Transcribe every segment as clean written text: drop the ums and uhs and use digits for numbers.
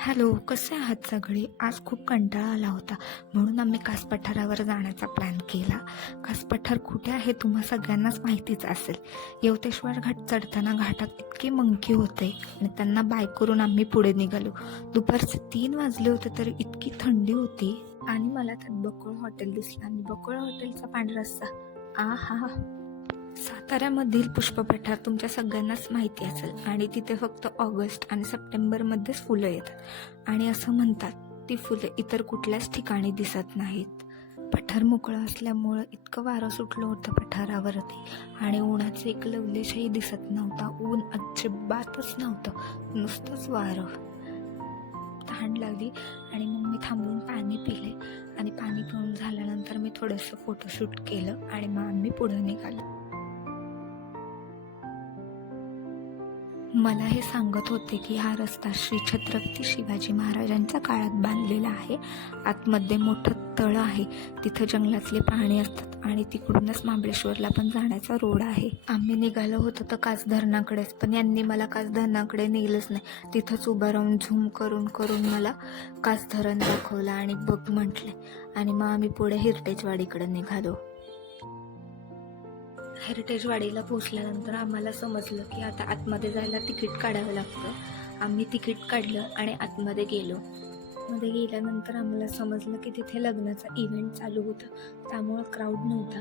Hello, कसे आहात सगळे? आज खूप कंटाळा आला होता म्हणून आम्ही कास पठारावर जाण्याचा प्लॅन केला. कास पठार कुठे आहे तुम्हा सगळ्यांनाच माहितीच असेल. यवतेश्वर घाट चढताना घाटात इतके मंकी होते आणि त्यांना बाय करून आम्ही पुढे निघालो. दुपारचे 3 वाजले होते तरी इतकी थंडी होती आणि मला त्यात बकोळ हॉटेल दिसलं आणि बकोळ हॉटेलचा पांढरा रस्सा आहा! साताऱ्यामधील पुष्पपठार तुमच्या सगळ्यांनाच माहिती असेल आणि तिथे फक्त ऑगस्ट आणि सप्टेंबरमध्येच फुलं येतात आणि असं म्हणतात ती फुलं इतर कुठल्याच ठिकाणी दिसत नाहीत. पठार मोकळं असल्यामुळं इतकं वारं सुटलं होतं पठारावरती आणि उन्हाचं एक लवलेशही दिसत नव्हता. ऊन अजिबातच नव्हतं, नुसतंच वारं. तहान लागली आणि मग मी थांबून पाणी पिले आणि पाणी पिऊन झाल्यानंतर मी थोडंसं फोटोशूट केलं आणि मग आम्ही पुढे निघालो. मला हे सांगत होते की हा रस्ता श्री छत्रपती शिवाजी महाराजांच्या काळात बांधलेला आहे. आतमध्ये मोठं तळं आहे, तिथं जंगलातले प्राणी असतात आणि तिकडूनच महाबळेश्वरला पण जाण्याचा रोड आहे. आम्ही निघालो होतो तर कास धरणाकडेच, पण यांनी मला कास धरणाकडे नेलंच नाही. तिथंच उभं राहून झूम करून करून मला कास धरण दाखवलं आणि बघ म्हटले आणि मग आम्ही पुढे हेरिटेजवाडीकडे निघालो. हेरिटेजवाडीला पोचल्यानंतर आम्हाला समजलं की आता आतमध्ये जायला तिकीट काढावं लागतं. आम्ही तिकीट काढलं आणि आतमध्ये गेलो. मध्ये गेल्यानंतर आम्हाला समजलं की तिथे लग्नाचा इव्हेंट चालू होता, त्यामुळं क्राऊड नव्हता.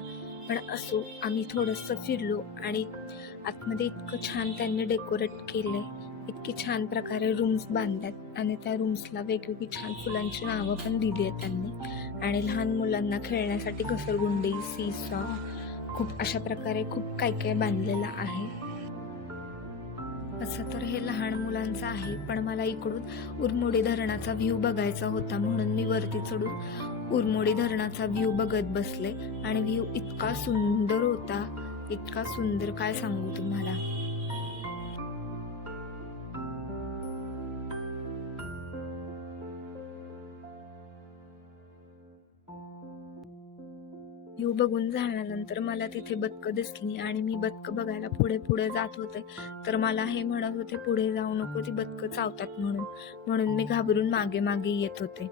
पण असो, आम्ही थोडंसं फिरलो आणि आतमध्ये इतकं छान त्यांनी डेकोरेट केले, इतकी छान प्रकारे रूम्स बांधल्यात आणि त्या रूम्सला वेगवेगळी छान फुलांची नावं पण दिली आहेत त्यांनी आणि लहान मुलांना खेळण्यासाठी घसरगुंडी, सीसॉ, खूप अशा प्रकारे खूप काय काय बांधलेलं आहे. असं तर हे लहान मुलांचं आहे, पण मला इकडून उरमोडी धरणाचा व्ह्यू बघायचा होता म्हणून मी वरती चढून उरमोडी धरणाचा व्ह्यू बघत बसले आणि व्ह्यू इतका सुंदर होता, इतका सुंदर काय सांगू तुम्हाला. व्ह्यू बघून झाल्यानंतर मला तिथे बदकं दिसली आणि मी बदकं बघायला पुढे पुढे जात होते, तर मला हे म्हणत होते पुढे जाऊ नको, ती बदकं चावतात म्हणून मी घाबरून मागे मागे येत होते.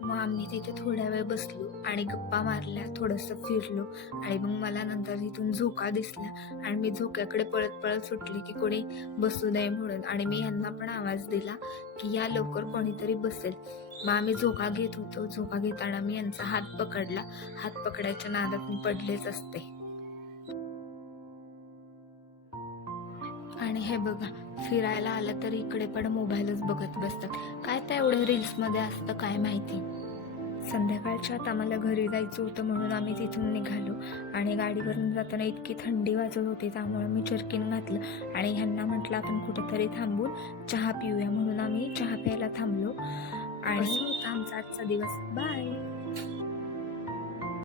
मग आम्ही तिथे थोड्या वेळ बसलो आणि गप्पा मारल्या, थोडंसं फिरलो आणि मग मला नंतर तिथून झोका दिसला आणि मी झोक्याकडे पळत पळत सुटले की कोणी बसू नये म्हणून आणि मी यांना पण आवाज दिला की या लवकर कोणीतरी बसेल. मग आम्ही झोका घेत होतो. झोका घेताना मी यांचा हात पकडला. हात पकडायच्या नादात मी पडलेच असते. आणि हे बघा, फिरायला आलं तरी इकडे पण मोबाईलच बघत बसतात. काय त्या एवढं रील्समध्ये असतं काय माहिती. संध्याकाळच्या आता मला घरी जायचं होतं म्हणून आम्ही तिथून निघालो आणि गाडीवरून जाताना इतकी थंडी वाजत होती, त्यामुळे मी जर्किन घातलं आणि ह्यांना म्हटलं आपण कुठेतरी थांबून चहा पिऊया म्हणून आम्ही चहा प्यायला थांबलो आणि होता आमचा आजचा दिवस. बाय.